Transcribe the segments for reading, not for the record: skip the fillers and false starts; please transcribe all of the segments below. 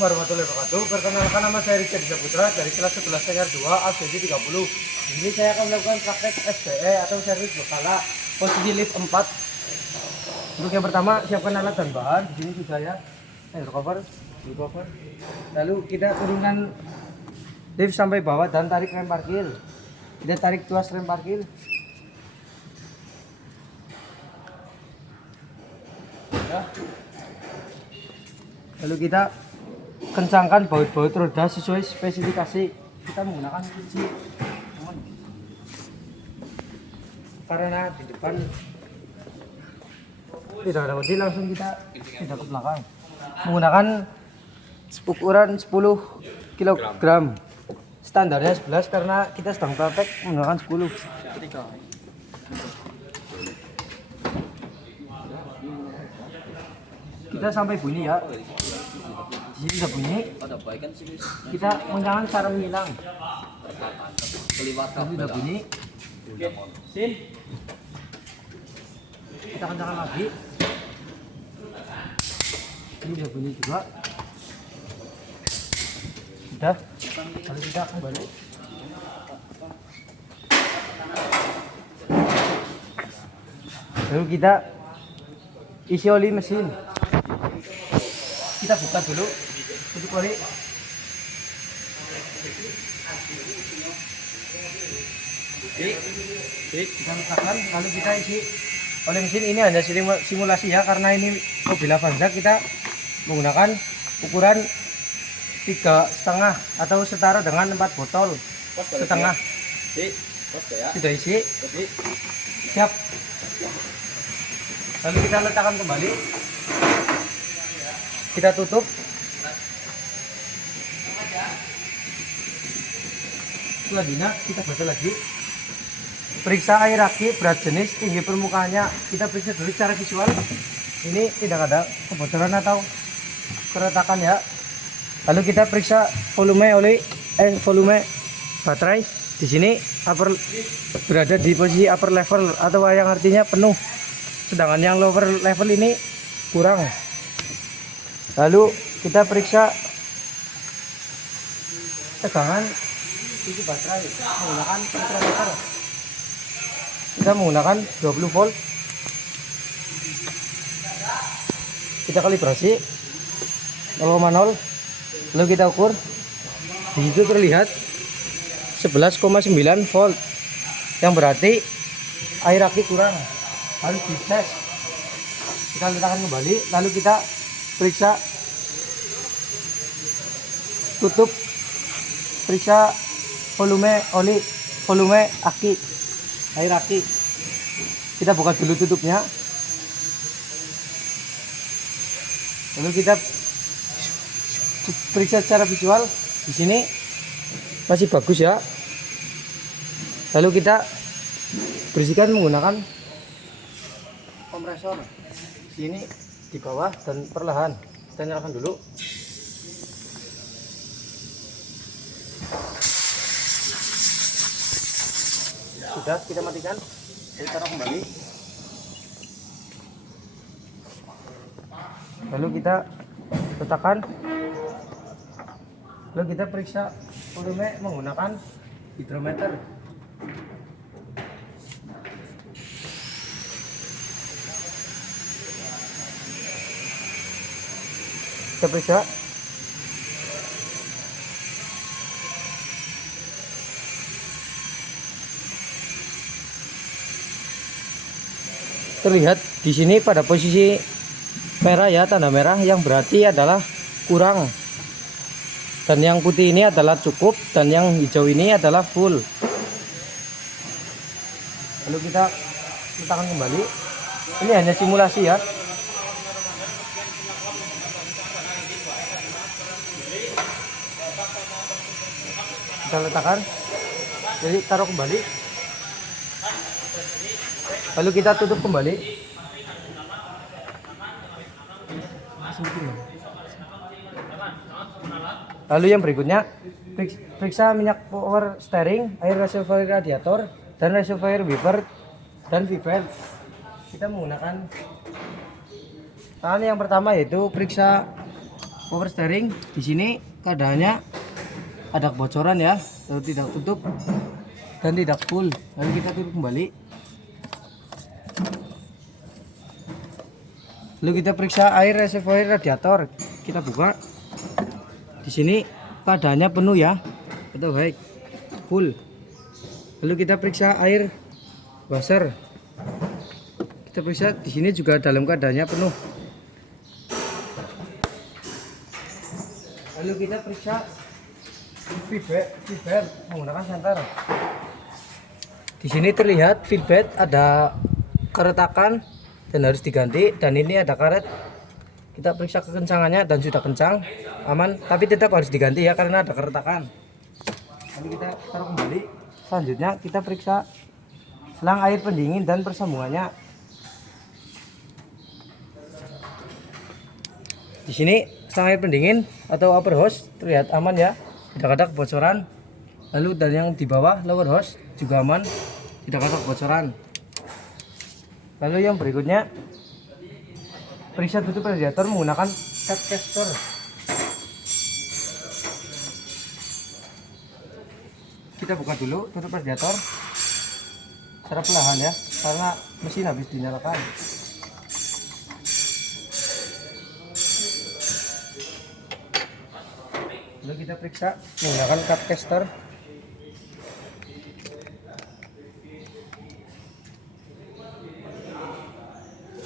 warahmatullahi wabarakatuh. Perkenalkan, nama saya Richard Saputra dari kelas 11 senior 2 absensi 30. Di sini saya akan melakukan praktek SPE atau servis berkala posisi lift 4. Untuk yang pertama, siapkan alat dan bahan. Di sini sudah ya. Cover. Lalu kita turunkan lift sampai bawah dan tarik rem parkir. Kita tarik tuas rem parkir. Ya. Lalu kita kencangkan baut-baut roda sesuai spesifikasi. Kita menggunakan kunci karena di depan tidak ada kunci, langsung kita tidak ke belakang. Menggunakan ukuran 10 kg. Standarnya 11 karena kita sedang praktek menggunakan 10. Kita sampai bunyi ya. Di sini sudah bunyi. Kita mengenalkan cara menghilang. Ini sudah bunyi. Kita kencangkan lagi. Ini sudah bunyi juga. Sudah. Lalu kita kembali. Lalu kita isi oli mesin. Kita buka dulu, tutup oli. Kita letakkan, lalu kita isi oli mesin. Ini hanya simulasi ya, karena ini mobil Avanza. Kita menggunakan ukuran 3,5 atau setara dengan 4 botol setengah. Sudah isi, siap. Lalu kita letakkan kembali. Kita tutup. Selanjutnya kita baca lagi. Periksa air aki, berat jenis, tinggi permukaannya. Kita periksa dulu secara visual. Ini tidak ada kebocoran atau keretakan ya. Lalu kita periksa volume baterai. Di sini berada di posisi upper level atau yang artinya penuh. Sedangkan yang lower level ini kurang. Lalu kita periksa tegangan isi baterai menggunakan voltmeter. Kita menggunakan 20 volt. Kita kalibrasi 0,0. Lalu kita ukur. Di situ terlihat 11,9 volt. Yang berarti air aki kurang. Harus dicek. Kita letakkan kembali. Lalu kita periksa tutup, periksa volume oli, volume aki, air aki. Kita buka dulu tutupnya. Lalu kita periksa secara visual. Di sini masih bagus ya. Lalu kita bersihkan menggunakan kompresor. Di sini di bawah dan perlahan. Kita nyalakan dulu. Sudah, kita matikan. Kita taruh kembali. Lalu kita letakkan. Lalu kita periksa volume menggunakan hidrometer. Kita periksa. Terlihat di sini pada posisi merah ya, tanda merah, yang berarti adalah kurang. Dan yang putih ini adalah cukup, dan yang hijau ini adalah full. Lalu kita letakkan kembali. Ini hanya simulasi ya. Kita letakkan, jadi taruh kembali. Lalu kita tutup kembali. Lalu yang berikutnya, periksa minyak power steering, air reservoir radiator, dan reservoir wiper dan V-valve. Kita menggunakan yang pertama yaitu periksa power steering di sini keadaannya ada kebocoran ya, lalu tidak tutup dan tidak full. Lalu kita tutup kembali. Lalu kita periksa air reservoir radiator. Kita buka. Di sini keadaannya penuh ya, atau baik full. Lalu kita periksa air washer. Kita periksa di sini juga dalam keadaannya penuh. Lalu kita periksa feedback menggunakan senter. Di sini terlihat feedback ada keretakan dan harus diganti, dan ini ada karet. Kita periksa kekencangannya dan sudah kencang, aman, tapi tetap harus diganti ya karena ada keretakan. Lalu kita taruh kembali. Selanjutnya kita periksa selang air pendingin dan persambungannya. Di sini selang air pendingin atau upper hose terlihat aman ya, tidak ada kebocoran. Lalu dan yang di bawah lower hose juga aman, tidak ada kebocoran. Lalu yang berikutnya periksa tutup radiator menggunakan cat caster. Kita buka dulu tutup radiator secara perlahan ya, karena mesin habis dinyalakan. Lalu kita periksa menggunakan cat caster.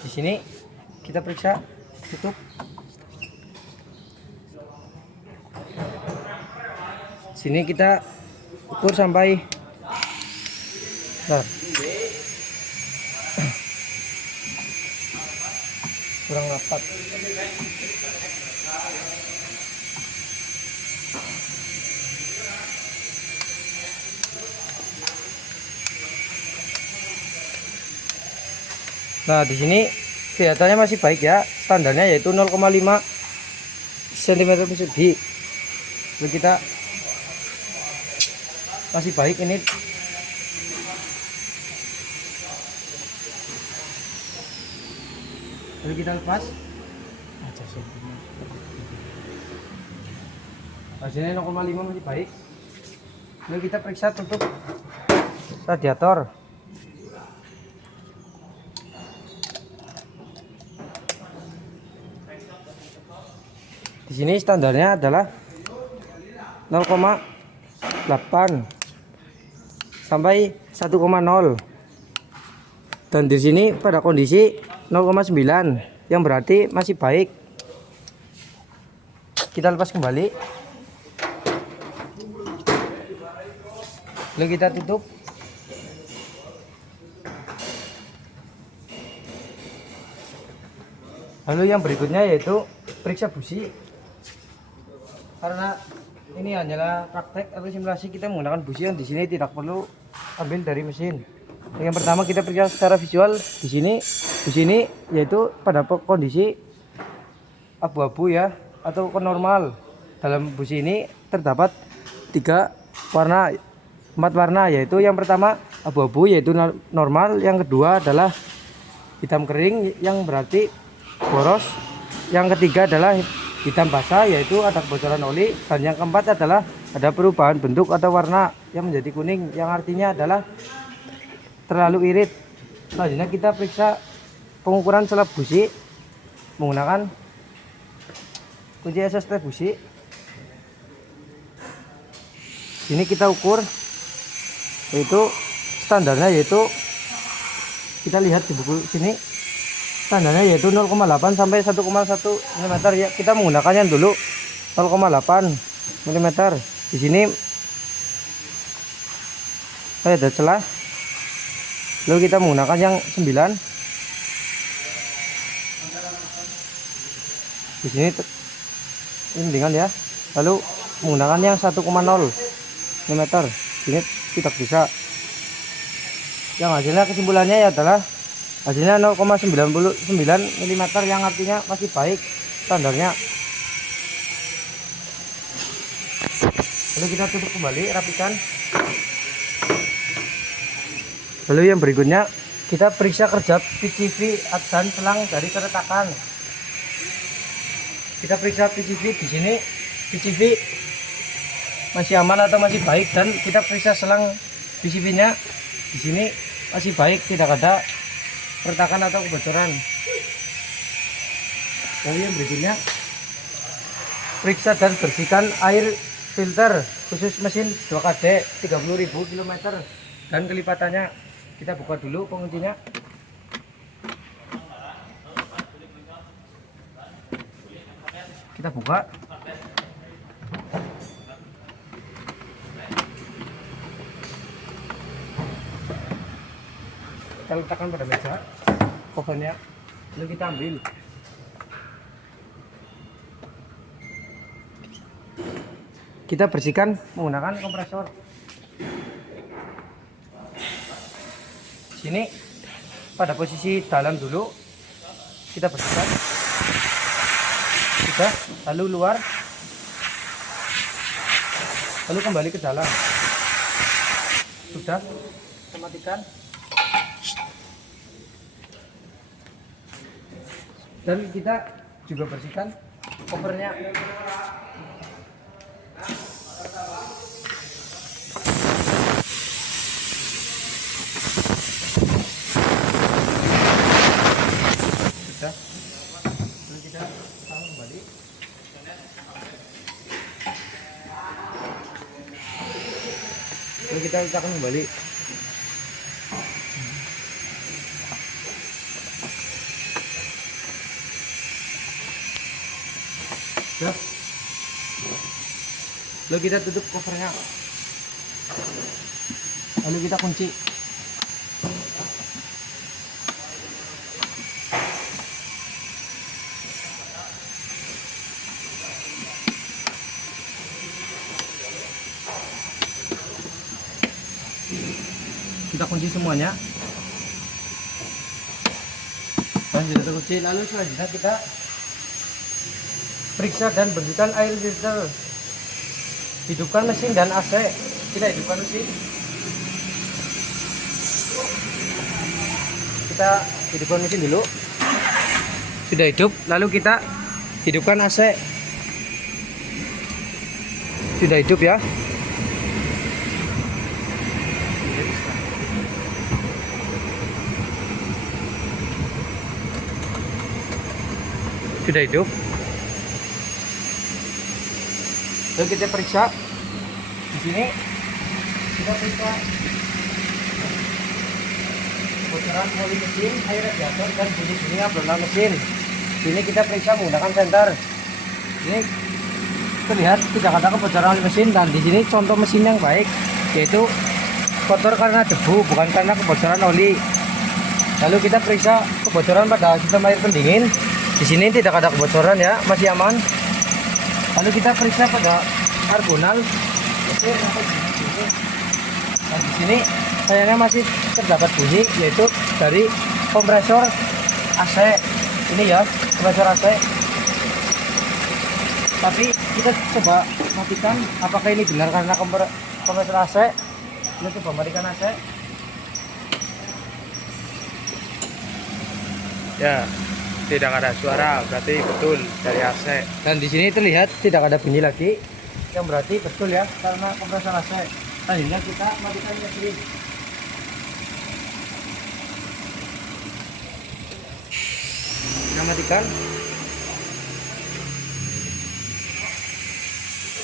Di sini kita periksa tutup. Sini kita ukur sampai kurang rapat. Nah, di sini kelihatannya masih baik ya, standarnya yaitu 0,5 cm persegi. Lalu kita masih baik ini. Lalu kita lepas. Hasilnya 0,5 masih baik. Lalu kita periksa tutup radiator. Di sini standarnya adalah 0,8 sampai 1,0, dan di sini pada kondisi 0,9 yang berarti masih baik. Kita lepas kembali. Lalu kita tutup. Lalu yang berikutnya yaitu periksa busi. Karena ini hanyalah praktek atau simulasi, kita menggunakan busi yang di sini tidak perlu ambil dari mesin. Yang pertama kita periksa secara visual. Di sini busi ini yaitu pada kondisi abu-abu ya, atau normal. Dalam busi ini terdapat 4 warna, yaitu yang pertama abu-abu yaitu normal, yang kedua adalah hitam kering yang berarti boros, yang ketiga adalah hitam basah yaitu ada kebocoran oli, dan yang keempat adalah ada perubahan bentuk atau warna yang menjadi kuning yang artinya adalah terlalu irit. Selanjutnya kita periksa pengukuran selap busi menggunakan kunci SST busi. Ini kita ukur, yaitu standarnya yaitu kita lihat di buku sini, standarnya yaitu 0,8 sampai 1,1 mm ya. Kita menggunakannya dulu 0,8 mm. Di sini ada celah. Lalu kita menggunakan yang 9. Di sini ini dengan ya. Lalu menggunakan yang 1,0 mm. Ini tidak bisa. Yang hasilnya kesimpulannya ya adalah hasilnya 0,99 mm yang artinya masih baik standarnya. Lalu kita tutup kembali, rapikan. Lalu yang berikutnya kita periksa kerja PCV dan selang dari keretakan. Kita periksa PCV di sini. PCV masih aman atau masih baik, dan kita periksa selang PCV-nya di sini masih baik, tidak ada peretakan atau kebocoran. Lalu yang berikutnya, periksa dan bersihkan air filter khusus mesin 2KD 30.000 km dan kelipatannya. Kita buka dulu penguncinya. Kita buka. Kita letakkan pada meja covernya, lalu kita ambil. Kita bersihkan menggunakan kompresor. Sini pada posisi dalam dulu kita bersihkan. Sudah, lalu luar, lalu kembali ke dalam. Sudah, kita matikan. Dan kita juga bersihkan covernya. Sudah, lalu kita taruh kembali. Lalu kita letakkan kembali. Sudah. Lalu kita tutup covernya. Lalu kita kunci. Kita kunci semuanya. Dan sudah terkunci. Lalu selanjutnya kita periksa dan bersihkan air filter. Hidupkan mesin dan AC. Kita hidupkan mesin. Kita hidupkan mesin dulu. Sudah hidup, lalu kita hidupkan AC. Sudah hidup ya. Sudah hidup. Lalu kita periksa di sini. Kita periksa kebocoran oli mesin, air radiator, dan bunyi-bunyi obrolan mesin. Sini kita periksa menggunakan senter. Ini terlihat tidak ada kebocoran oli mesin, dan di sini contoh mesin yang baik, yaitu kotor karena debu, bukan karena kebocoran oli. Lalu kita periksa kebocoran pada sistem air pendingin. Di sini tidak ada kebocoran ya, masih aman. Lalu kita periksa pada karbonal. Nah, di sini sayangnya masih terdapat bunyi, yaitu dari kompresor AC. Ini ya, kompresor AC. Tapi kita coba matikan, apakah ini benar karena kompresor AC. Kita coba matikan AC. Ya, tidak ada suara, berarti betul dari AC. Dan di sini terlihat tidak ada bunyi lagi, yang berarti betul ya, karena kompresor AC. Selanjutnya kita matikan mesin. Kita matikan.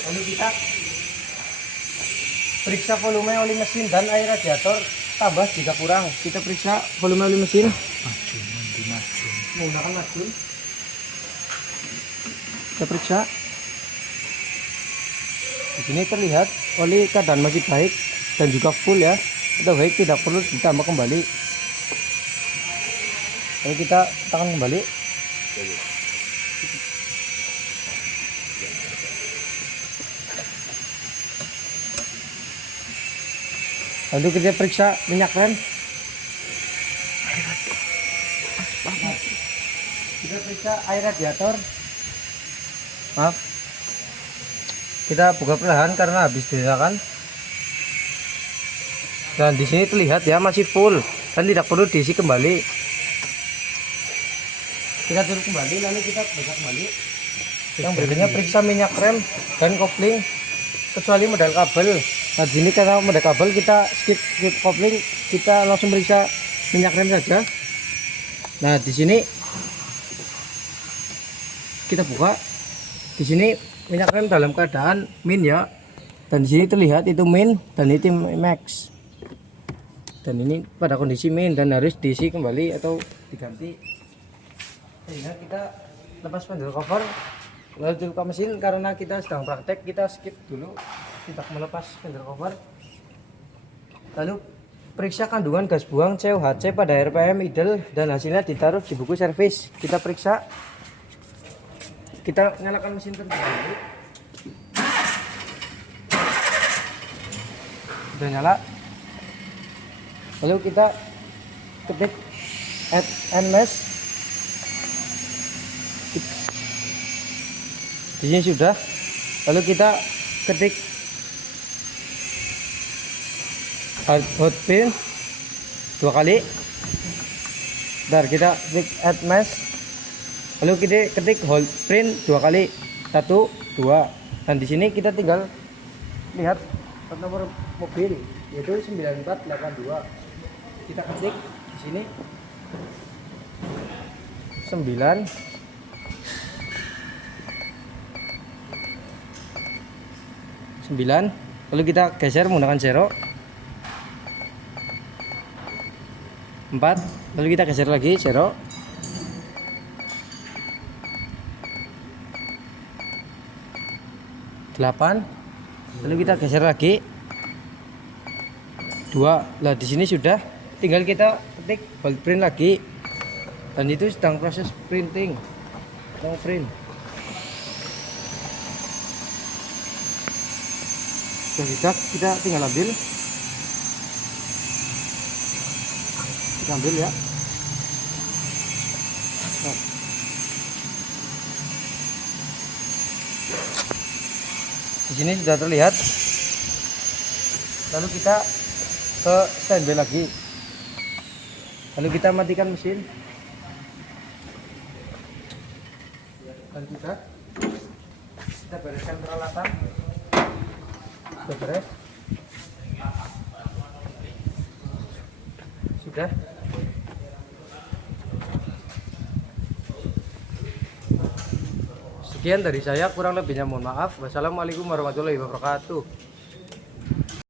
Lalu kita periksa volume oli mesin dan air radiator, tambah jika kurang. Kita periksa volume oli mesin menggunakan macun. Kita periksa. Di sini terlihat oli keadaan masih baik dan juga full ya. Sudah baik, tidak perlu ditambah kembali. Lalu kita tekan kembali. Lalu kita periksa minyak rem. Kita periksa air radiator. Maaf, kita buka perlahan karena habis dinyalakan. Dan di sini terlihat ya masih full dan tidak perlu diisi kembali. Kita tutup kembali, lalu kita buka kembali. Yang berikutnya periksa minyak rem dan kopling kecuali modal kabel. Nah, di sini karena modal kabel kita skip kopling, kita langsung periksa minyak rem saja. Nah, di sini kita buka. Di sini minyak rem dalam keadaan min ya. Dan di sini terlihat itu min dan itu max. Dan ini pada kondisi min dan harus diisi kembali atau diganti. Sehingga kita lepas pendel cover, lalu buka mesin. Karena kita sedang praktek, kita skip dulu, kita melepas pendel cover. Lalu periksa kandungan gas buang COHC pada RPM idle dan hasilnya ditaruh di buku servis. Kita periksa, kita nyalakan mesin terlebih dahulu. Sudah nyala. Lalu kita ketik add nmes. Di sini sudah. Lalu kita ketik hot pin 2 kali. Bentar, kita klik add mesh. Lalu kita ketik hold print 2 kali. 1 2. Dan di sini kita tinggal lihat plat nomor mobil yaitu 9482. Kita ketik di sini 9 lalu kita geser menggunakan zero 4, lalu kita geser lagi zero 8, lalu kita geser lagi 2. Lah di sini sudah, tinggal kita ketik hold print lagi dan itu sedang proses printing, mau print. Sudah kita tinggal ambil, kita ambil ya. Nah. Di sini sudah terlihat. Lalu kita ke standby lagi. Lalu kita matikan mesin. Dan kita bereskan peralatan. Sudah beres. Sudah. Sekian dari saya, kurang lebihnya mohon maaf. Wassalamualaikum warahmatullahi wabarakatuh.